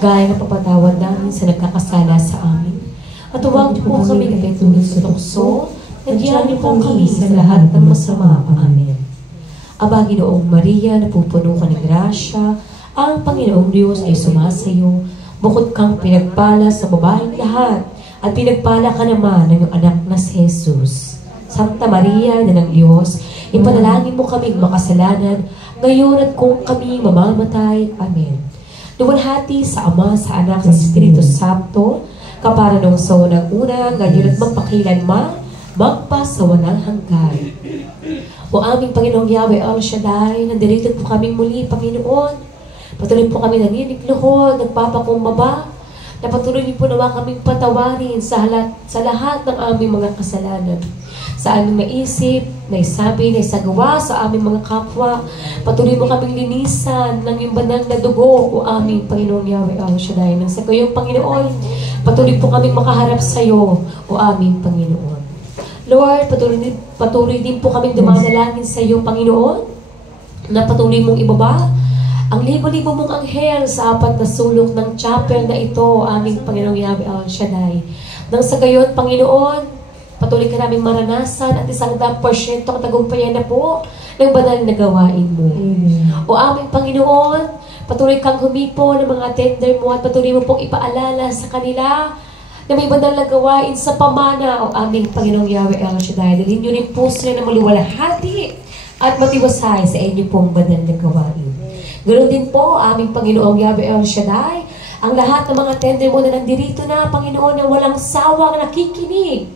gaya ng papatawad namin sa nagkakasala sa amin. At huwag niyo po kami kapitulad sa tukso, nagyan niyo po kami sa lahat ng masama. Amen. Aba, Ginoong Maria, napupuno ka ng grasya, ang Panginoong Diyos ay sumasayo, bukod kang pinagpala sa babaeng lahat, at pinagpala ka naman ng iyong anak na si Jesus. Santa Maria, na ng Diyos, ipanalangin mo kaming makasalanan, ngayon at kung kami mamamatay. Amen. Luwalhati sa Ama, sa Anak, sa Espiritu Santo, kapara nung sa unang una, ngayon at magpakilanman, magpasawalang hanggan. O aming Panginoong Yahweh El Shaddai, nandirito po kaming muli, Panginoon. Patuloy po kami nanginigluhod, nagpapakumbaba, na patuloy niyo po naman kaming patawarin sa lahat ng aming mga kasalanan. Sa aming naisip, naisabi, naisagawa sa aming mga kapwa. Patuloy mo kaming linisan ng iyong banal na dugo, o aming Panginoong Yahweh El Shaddai. Nang sa kayong Panginoon, patuloy po kaming makaharap sa iyo, o aming Panginoon. Lord, patuloy din po kaming dumanalangin sa iyo, Panginoon, na patuloy mong ibaba ang libo-libo mong anghel sa apat na sulok ng chapel na ito, aming Panginoong Yahweh El Shaddai. Nang sa gayon, Panginoon, patuloy ka naming maranasan at 100% katagumpayan na po ng banal na gawain mo. O aming Panginoon, patuloy kang humipo ng mga attender mo at patuloy mo pong ipaalala sa kanila na may banal na gawain sa pamana, o aming Panginoong Yahweh El Shaddai. Dalhin nyo rin po sila na maliwalhati at matiwasay sa inyo pong banal na gawain. Ganoon din po, aming Panginoong Yahweh El Shaddai, ang lahat ng mga attender mo na nandirito na, Panginoon, na walang sawang nakikinig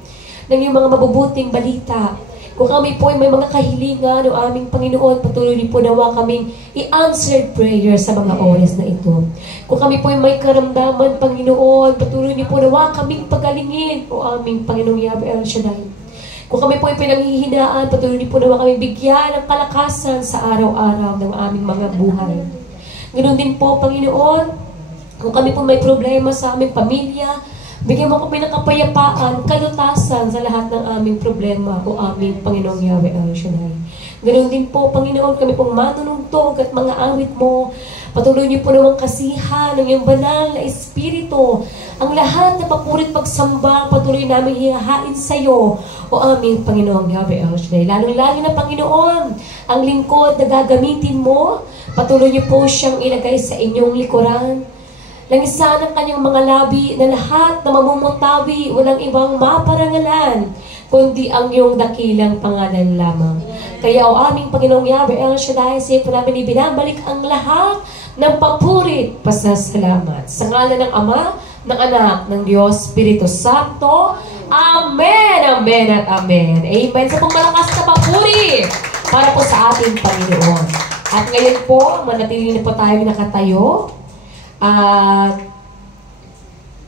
ng iyong mga mabubuting balita. Kung kami po ay may mga kahilingan, o aming Panginoon, patuloy po nawa kaming i-answered prayer sa mga oras na ito. Kung kami po ay may karamdaman, Panginoon, patuloy po nawa kaming pagalingin, o aming Panginoong Yahweh El Shaddai. Kung kami po ay pinanghihinaan, patuloy po nawa kaming bigyan ng kalakasan sa araw-araw ng aming mga buhay. Ganoon din po, Panginoon, kung kami po may problema sa aming pamilya, bigyan mo kami ng kapayapaan, kalutasan sa lahat ng aming problema, o aming Panginoong Yahweh El Shaddai. Ganoon din po, Panginoon, kami pong manunungtog at mga awit mo. Patuloy niyo po namang kasihan ng iyong banal na Espiritu. Ang lahat na papurit pagsambang, patuloy namin hihahain sa iyo, o aming Panginoong Yahweh El Shaddai. Lalong-lalo na, Panginoon, ang lingkod na gagamitin mo, patuloy niyo po siyang ilagay sa inyong likuran. Langisan ang kanyang mga labi na lahat na mamumutawi, walang ibang maparangalan, kundi ang iyong dakilang pangalan lamang. Kaya, o aming Panginoong Yahweh El Shaddai, sa iyo po namin ibinabalik ang lahat ng papurit, pasasalamat. Sa ngalan ng Ama, ng Anak, ng Diyos, Espiritu Santo. Amen, amen at amen. Amen. Sa pong malakas na papuri para po sa ating Panginoon. At ngayon po, manatili na po tayo nakatayo. At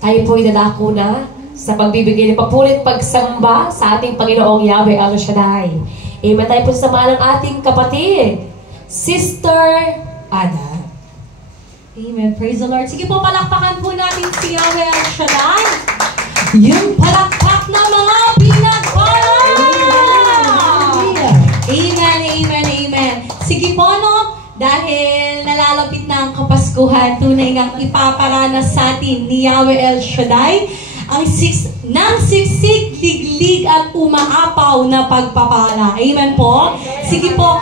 tayo po idadako na sa pagbibigay ng papurit pagsamba sa ating Panginoong Yahweh El Shaddai. Amen. Tayo po sa ng ating kapatid, Sister Ada. Amen. Praise the Lord. Sige po, palakpakan po natin si Yahweh El Shaddai. Yung palakpak na mga pinagpala! Amen, amen, amen. Sige po, no? Dahil nalalapit na ang Kapaskuhan, tunay ngang ipaparanas sa atin ni Yahweh El Shaddai ang siksik, liglig at umaapaw na pagpapala. Amen po. Sige po.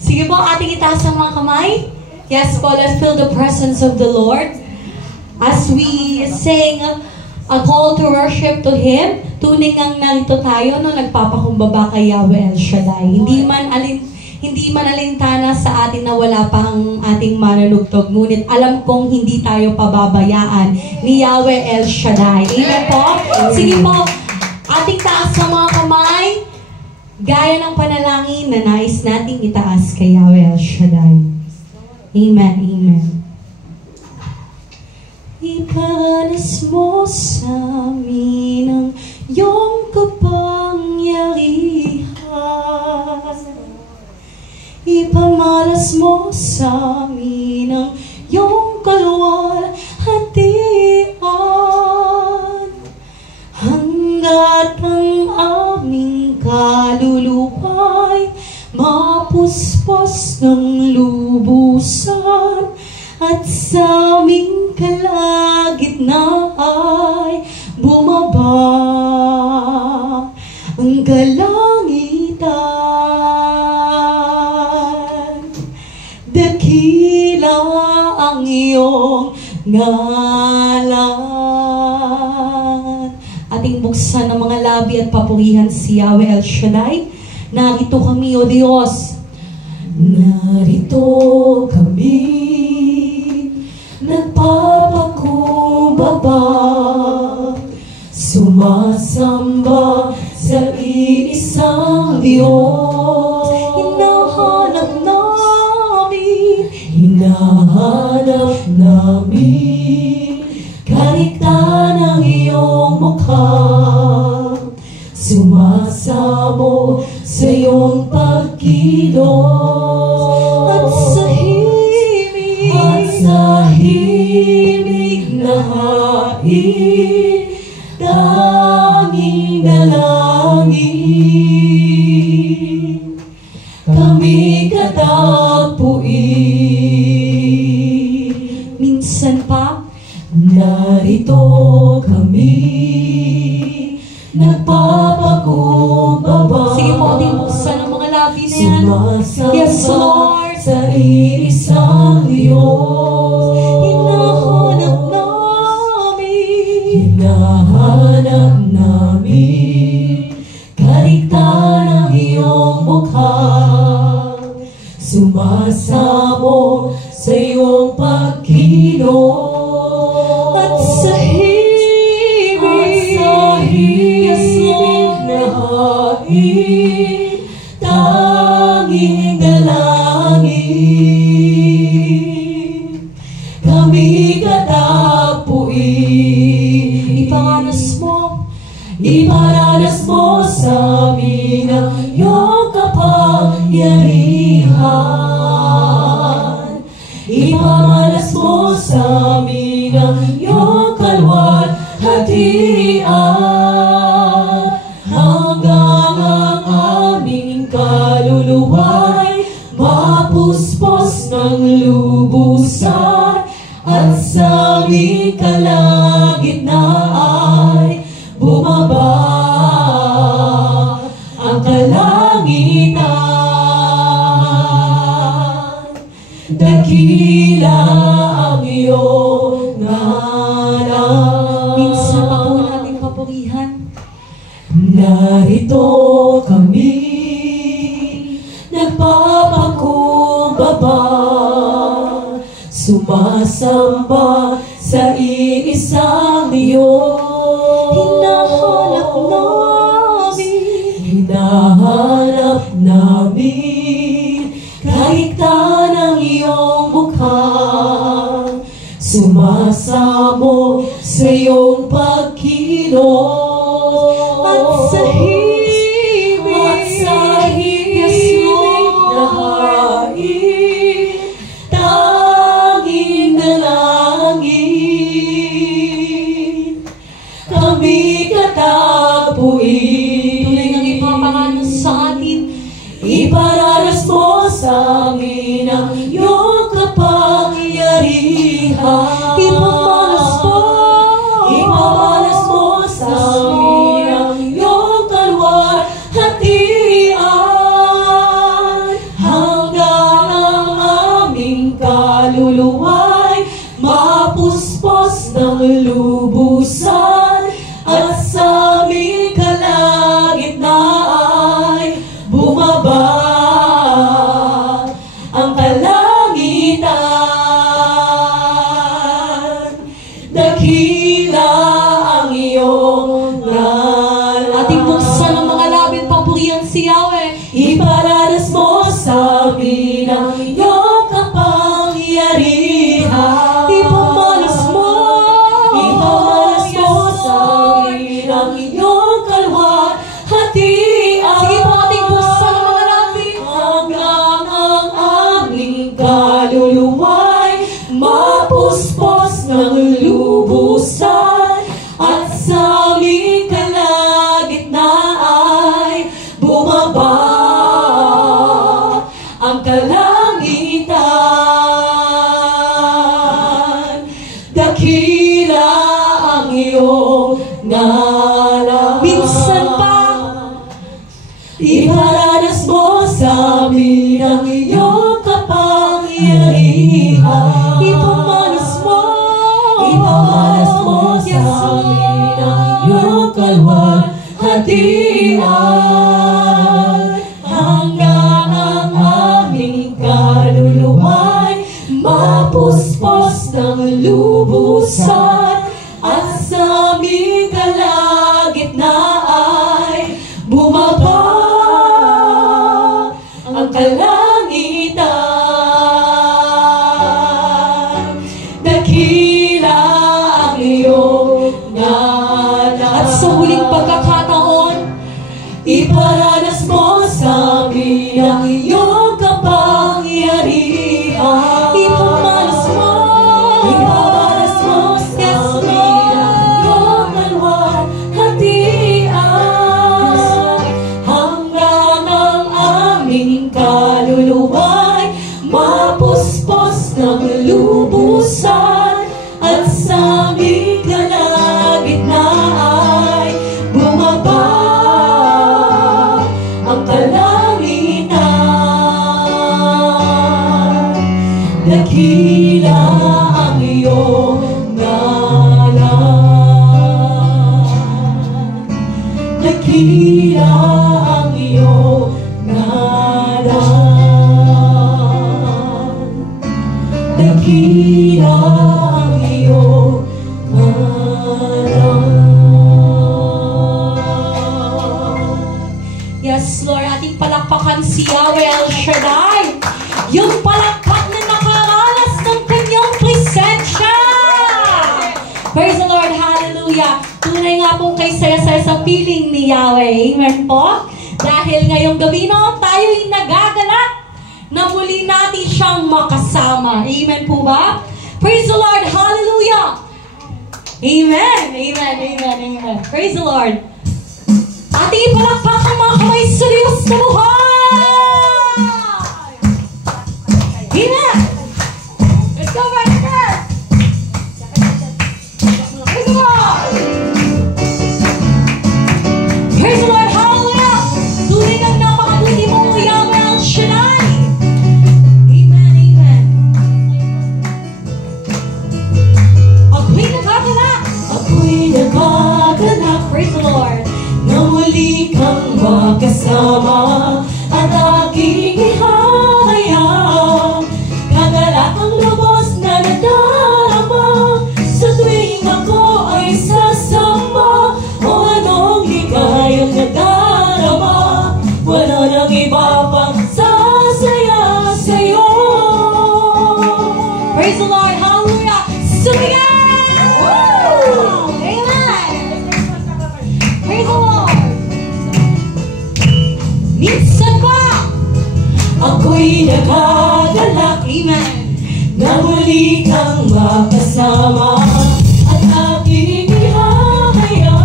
Sige po, ating itaas ang mga kamay. Yes po, let's feel the presence of the Lord. As we sing a call to worship to Him, tunay ngang narito tayo, no, nagpapakumbaba kay Yahweh El Shaddai. Hindi man alintana sa atin na wala pang ating manunugtog, ngunit alam kong hindi tayo pababayaan ni Yahweh El Shaddai. Amen po? Sige po, ating taas sa mga kamay, gaya ng panalangin na nais nating itaas kay Yahweh El Shaddai. Amen, amen. Iparanas mo sa amin ang iyong kapangyarihan. Ipamalas mo sa amin ang iyong kaluwalhatian. Hanggat ang aming kaluluwa'y mapuspos ng lubusan, at sa aming kalagitnaan ay bumaba ang kalangitan. Dakila ang iyong ngalan. Ating buksan ang mga labi at papurihan si Yahweh El Shaddai. Narito kami, O Diyos. Narito kami, nagpapakumbaba, sumasamba sa iisang Diyos. Hinahanap namin kaliktan ang iyong mukha, sumasamo sa iyong pagkilos. At sa himig na hain, tanging dalangin, kami katapuin. Minsan pa, narito kami, nagpapakumbaba. sige po, ating buksan ang mga labi na yan. Yes, Lord. Sa iisang Diyos. Hinahanap namin kaligtan ang iyong mukha, sumasamo sa iyong pagkilos. At sa himig na hain, tanging dalangin, kami katapuin. Iparanas mo sa amin ang iyong kapangyarihan. Ipamalas mo sa amin ang iyong kalwalhatian, hanggang ang aming kaluluwa'y mapuspos ng lubusan, at sa aming kalagitnaan bumaba ang kalangitan. Dakila ang iyong ngalan. minsan pa po natin papurihan. Narito kami, nagpapakumbaba, sumasamba sa iisang Diyos. Hinahanap namin kaligtan ang iyong mukha, sumasamo sa iyong pagkilos. At sa himig na hain, tanging dalangin, kami katapuin. tunay ngang ipaparanas sa atin. Iparanas mo sa amin ang iyong kapangyarihan. Ipamalas mo sa amin ang iyong kalwalhatian, hanggang ang aming kaluluwa'y mapuspos ng lubusan, at sa aming kalagitnaan bumaba ang kalangitan. Dakila ang iyong ngalan. Ating buksan ang mga labi at papurihan si Yahweh. Iparanas mo sa amin ang iyong kapangyarihan. Ipamalas mo sa amin ang iyong hatian, hanggang ang aming kaluluwa'y mapuspos ng lubusan, at sa aming kalagitnaan bumaba ang kalangitan. Dakila ang iyong ngalan. At sa huling pagkakataon, iparanas mo sa amin ang iyong kapangyarihan. Ipamalas mo sa amin ang iyong kalwalhatian, hanggang ang aming kaluluwa'y mapuspos ng lubusan, at sa aming kalagitnaan bumaba ang kalangitan. Dakila ang iyong ngalan. Dakila ang iyong ngalan. Dakila ang iyong ngalan. Yes, Lord, ating palakpakan si Yahweh El Shaddai, yung palakpak na nakaranas ng kanyang presensya. Praise the Lord, hallelujah. Tunay nga pong kay saya-saya sa piling ni Yahweh. Amen po. Dahil ngayong gabi no, tayo'y nagagalak na muli natin siyang makasama. Amen po ba? Praise the Lord, hallelujah. Amen, amen, amen, amen. Praise the Lord. Ating ipalakpak ang mga kamay sa Diyos na buhay! Amen! Let's go, Pastor! Praise the Lord! Praise the Lord, hallelujah! Tunay ng napakabuti mo, Yahweh El Shaddai! Amen, amen. Ako'y nagagalak! Ako'y nagagalak! Praise the Lord! Na muli kang makasama at aking ihahayag. Kagalak ang lubos na nadarama sa tuwing ako ay sasama. O anong ligayang nadarama, wala nang iba pang sasaya sa'yo. Praise the Lord, hallelujah! Sumigaw! Praise the Lord! Minsan pa, ako'y nagagalak, amen, na muli kang makasama at aking ihahayag.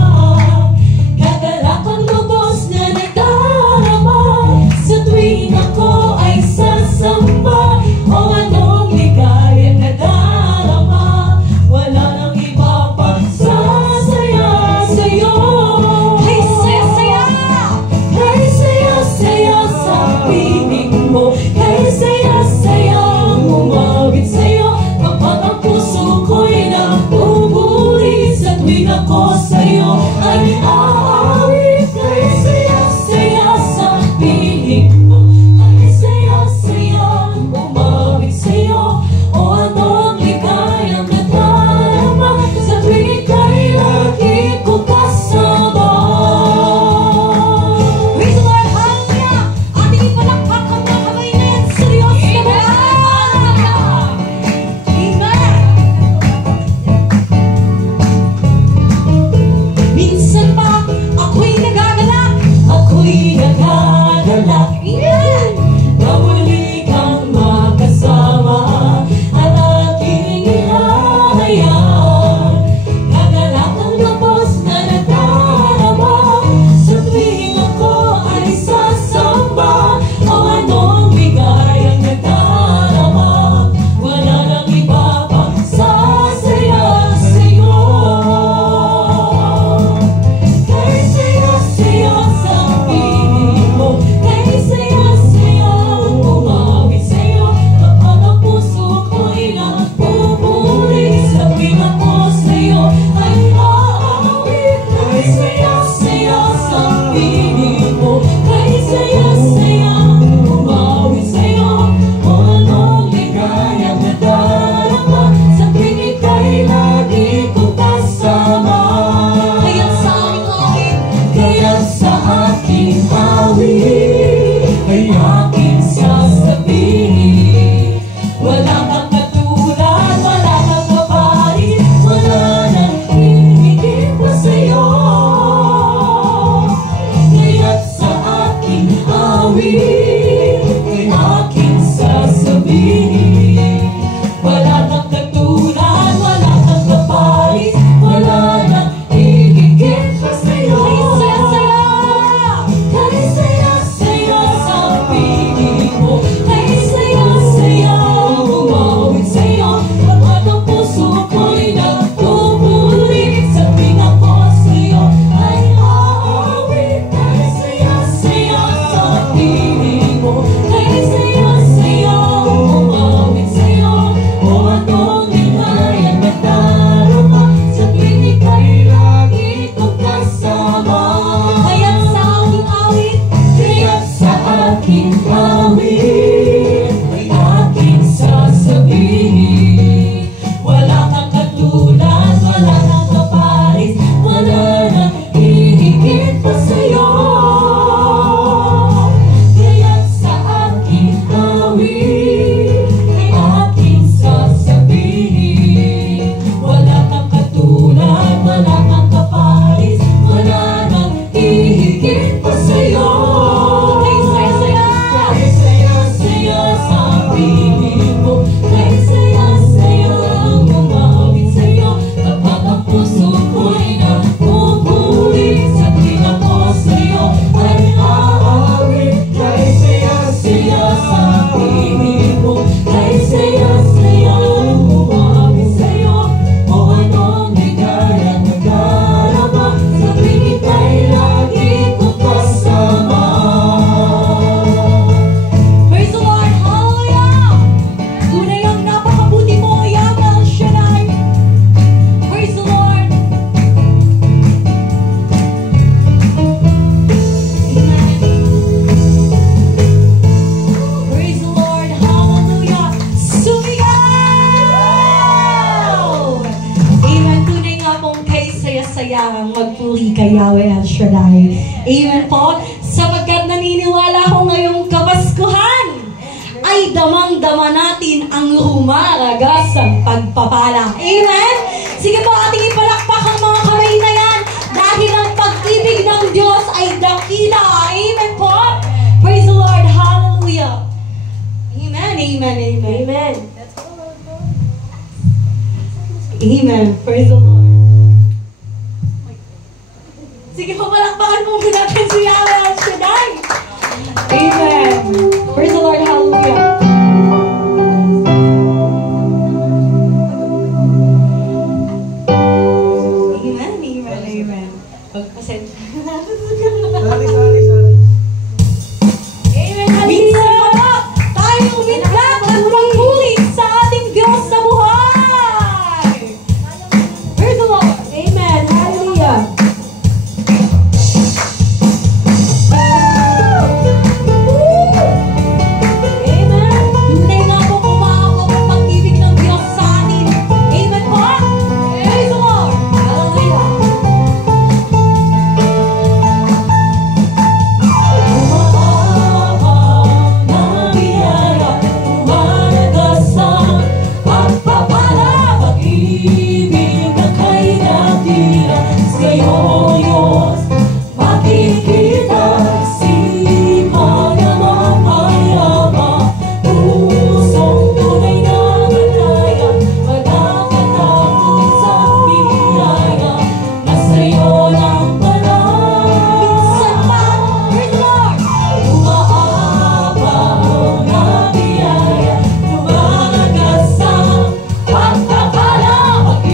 Kagalak ang lubos na nadarama sa tuwing ako ay sasamba. O anong ligayang nadarama, wala nang iba pang sasaya sa'yo. Kay saya-saya! Kay saya-saya sa piling mo, kay saya-saya umawit sa'yo, kapag ang puso ko'y kayang magpuri kay Yahweh El Shaddai. Amen po. Sapagkat naniniwala ko ngayong Kapaskuhan ay damang-dama natin ang rumaragasang pagpapala. Amen? Sige po, ating ipalakpak ang mga kamay na yan dahil ang pag-ibig ng Diyos ay dakila. Amen po? Praise the Lord. Hallelujah. Amen, amen, amen. Amen. Amen. Praise the Lord. Sige po, palakpakan mo natin si Yahweh El Shaddai. Amen. Praise the Lord. Hallelujah. Amen, amen, amen. Pagpasensya. Sorry. Amen. Hallelujah. Tayo umitlak at magpuri sa ating Diyos sa buhay. Praise the Lord. Amen. Hallelujah. Amen. Hindi nga po kumakapag ang pag-ibig ng Diyos sa atin. Amen po. Praise the Lord. Hallelujah. Umaabang na biyaya, umalagasang pagpapala, pag-ibig na kay dakila. Sa'yo, Diyos, makikita isipan na mapayapa, pusong tunay na malaya, magkakatakot sa biyaya, na sa'yo lang pala. Minsan pa, praise the Lord! Umaabang na biyaya, lumalagas ang pagpapala, pag-ibig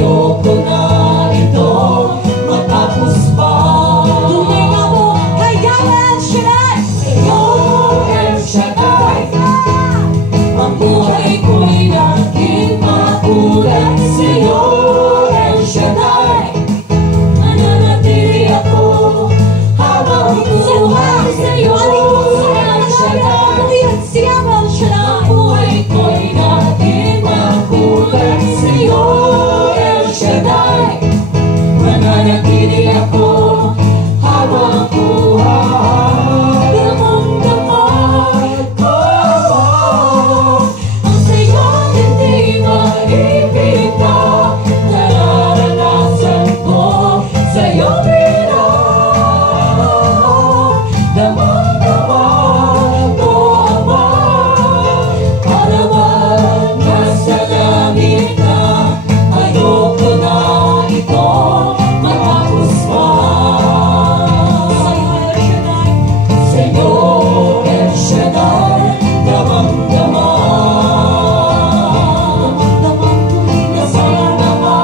ayoko na ito matapos pa. Tunay nga po kay Yahweh El Shaddai. Sa'yo, El Shaddai, ang buhay ko'y naging makulay. Sa'yo, El Shaddai, mananatili ako habang buhay. Sa'yo, El Shaddai, Si Yahweh El Shaddai. ang buhay ko'y naging makulay. Sa'yo, El Shaddai, mananatili ako habang buhay. Damang-dama ko ang sa'yo hindi maipita. Nararanasan ko sa'yo bilang damang-dama ko, Ama. Para bang nasa langit na, ayoko na ito matapos pa. Sa'yo, El Shaddai, damang-dama. Damang-dama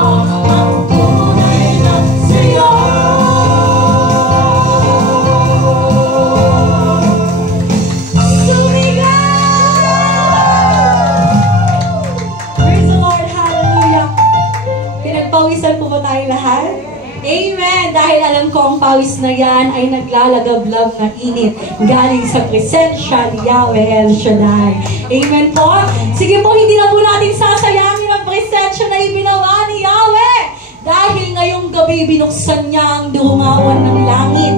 ang tunay na saya. Praise the Lord, hallelujah. Pinagpawisan po ba tayo lahat? Amen! Dahil alam ko ang pawis na yan ay naglalagablab na init galing sa presensya ni Yahweh El Shaddai. Amen po? Sige po, hindi na po natin sasayangin ang presensya na ibinawa ni Yahweh. Dahil ngayong gabi binuksan niya ang durungawan ng langit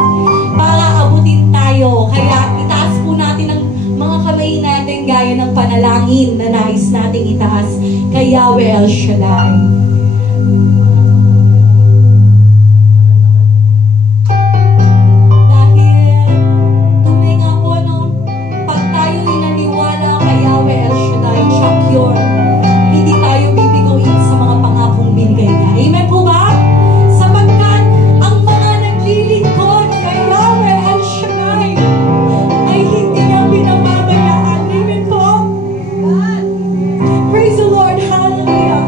para abutin tayo. Kaya itaas po natin ang mga kamay natin gaya ng panalangin na nais nating itaas kay Yahweh El Shaddai. Dahil tunay nga po pag tayo'y naniwala kay Yahweh El Shaddai, check yun, hindi tayo bibiguin sa mga pangakong binigay niya. Amen po ba? Sapagkat ang mga naglilingkod kay Yahweh El Shaddai ay hindi niya pinababayaan. Amen po? Praise the Lord, hallelujah.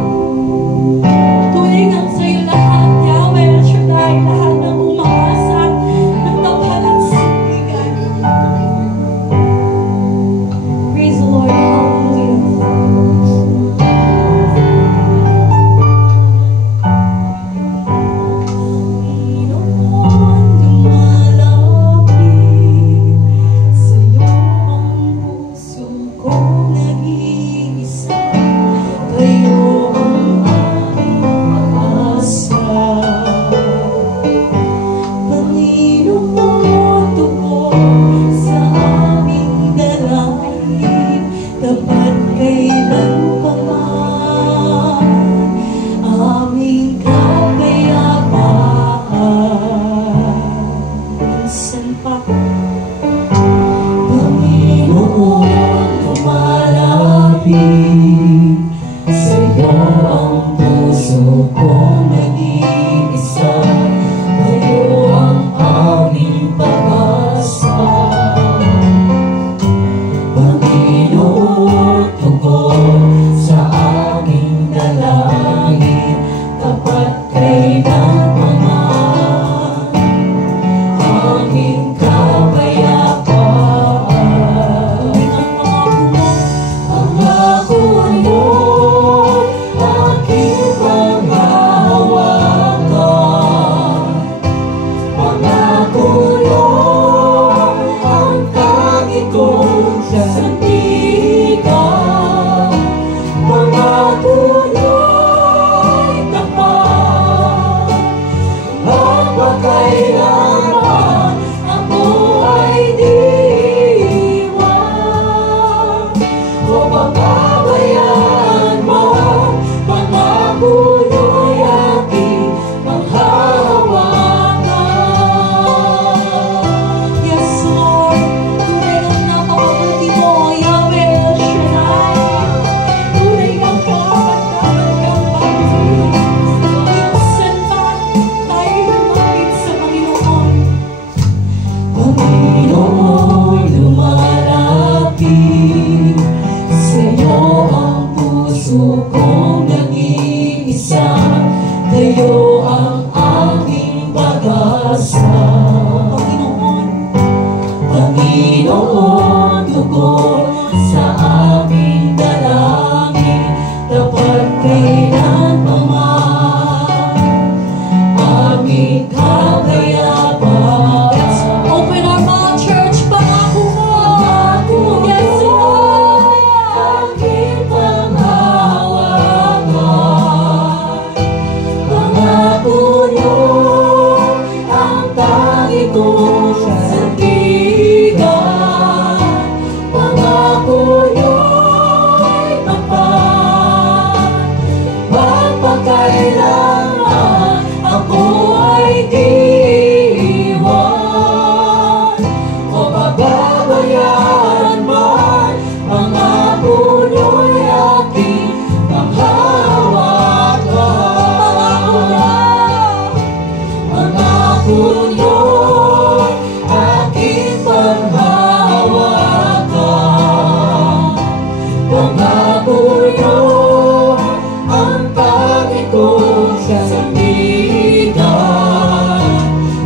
Kayo ang aming pag-asa. Panginoon, tugon sa aming dalangin, dapat kailanman aming kapayapaan. Let's open our mouth, church. Pangako mo. Yes, Lord. Aking panghawakan, pangako nyo ang tangi kong sandigan. Pangako nyo'y tapat, magpakailanman ako ay di iwan o pababayaan man. Pangako nyo'y aking panghawakan. Pangako nyo'y aking panghawakan. Pangako nyo'y ang tangi kong sandigan.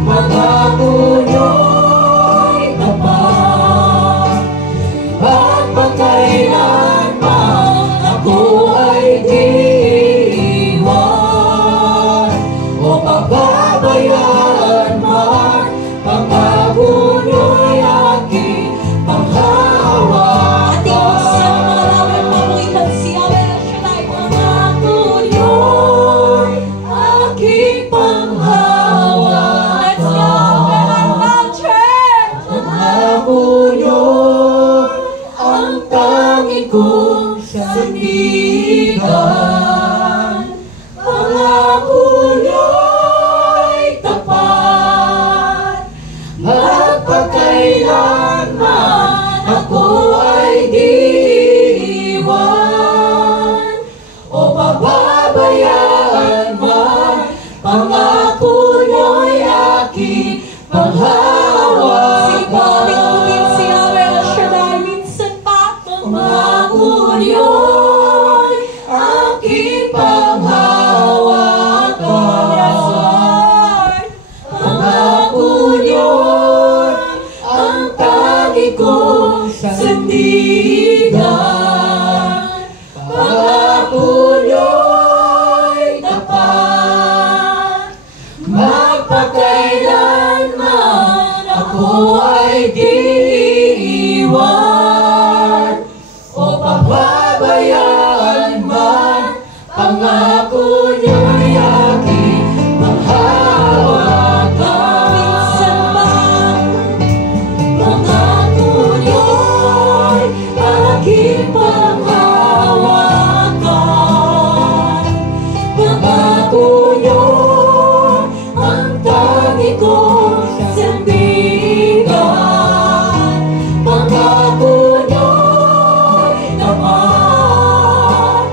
Pangako nyo'y tapat, at pagkailanman ako ay di iwan o pababayaan man. Pangako nyo'y aking panghawakan. Ating buksan ang mga laway pamuitan si Yahweh El Shaddai. Pangako nyo'y aking panghawakan. Let's go. Open our mouth, church. Pangako nyo'y ang tangi kong sandigan. Pangako nyo'y tapat, magpakailanman ako ay di iwan o pababayaan man. Pangako nyo'y aking Sige po, tingin si panghawakan. Yahweh El Shaddai. Minsan pa. Pangako nyo'y aking panghawakan. Yes, Lord. Pangako nyo'y ang tangi kong sandigan. Pangako nyo'y tapat, magpakailanman ako ay di iwan o pababayaan man. Pangako nyo'y aking Minsan panghawakan. pa. Pangako nyo'y aking panghawakan. Pangako nyo'y ang tangi kong sandigan. Pangako nyo'y tapat,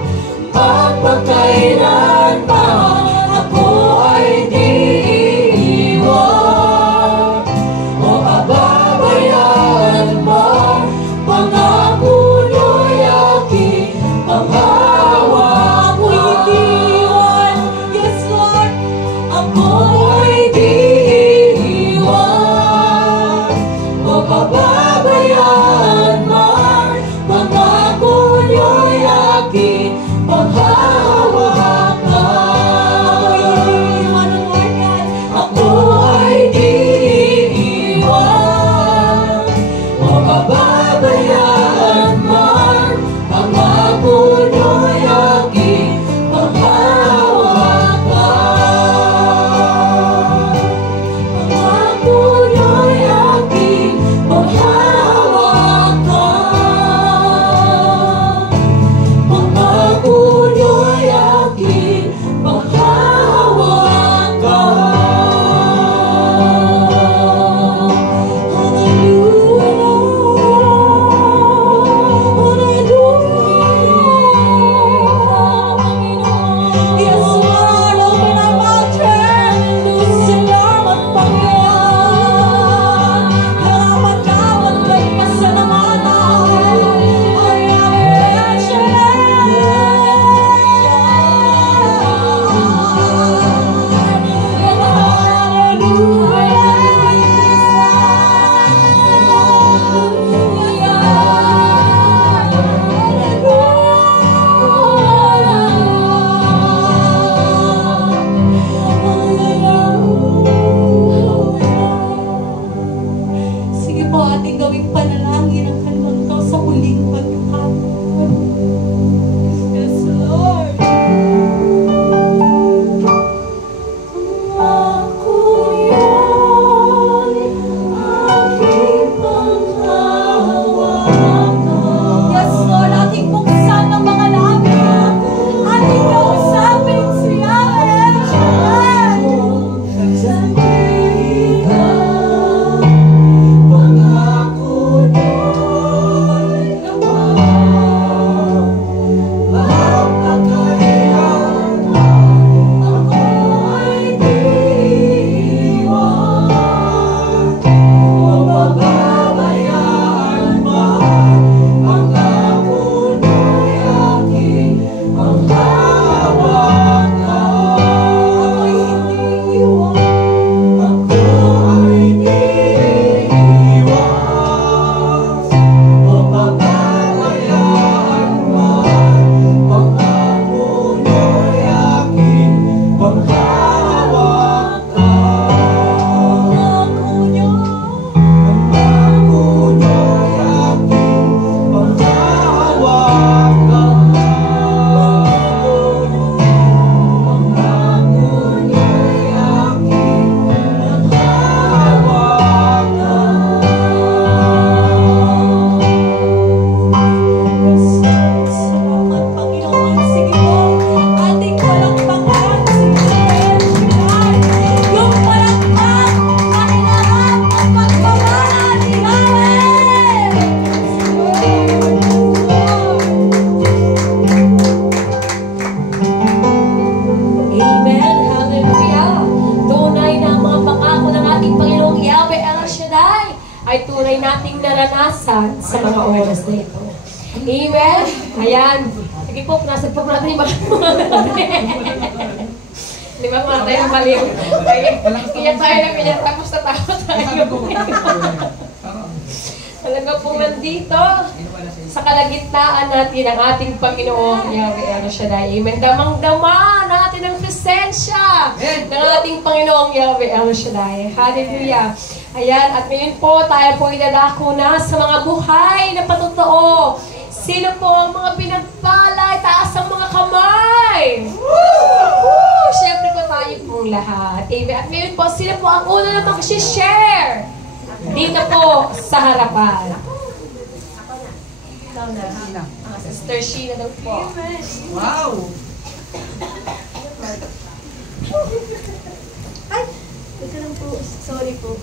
magpakailanman ako ay di iwan o pababayaan man. Pangako nyo'y aking panghawakan. Ako hindi iwan. Yes, Lord. Ako ay di iwan o pababayaan man. Pangako nyo'y aking panghawakan. Ako ay di iwan o pababayaan man. Pangako nyo'y aking panghawakan. kasiyahan sa mga oras na ito. Amen? Ayan. Sige po, nasa po natin yung mga Di ba mga tayo ng baliw? Kaya tayo na kaya tapos natakot tayo. Talaga pong nandito sa kalagitnaan natin ang ating Panginoong Yahweh El Shaddai. Amen. Damang-dama natin ang presensya ng ating Panginoong Yahweh El Shaddai. Hallelujah. Ayan, at ngayon po tayo po idadako na sa mga buhay na patotoo. Sino po ang mga pinagpalay? Taas ang mga kamay! Woo! Siyempre po tayo pong lahat. Amen. At ngayon po, sino po ang una na mag-share? Dito po sa harapan. Ikaw na. Sister Sheena daw po. Wow! Ay! Ito lang po. Sorry po.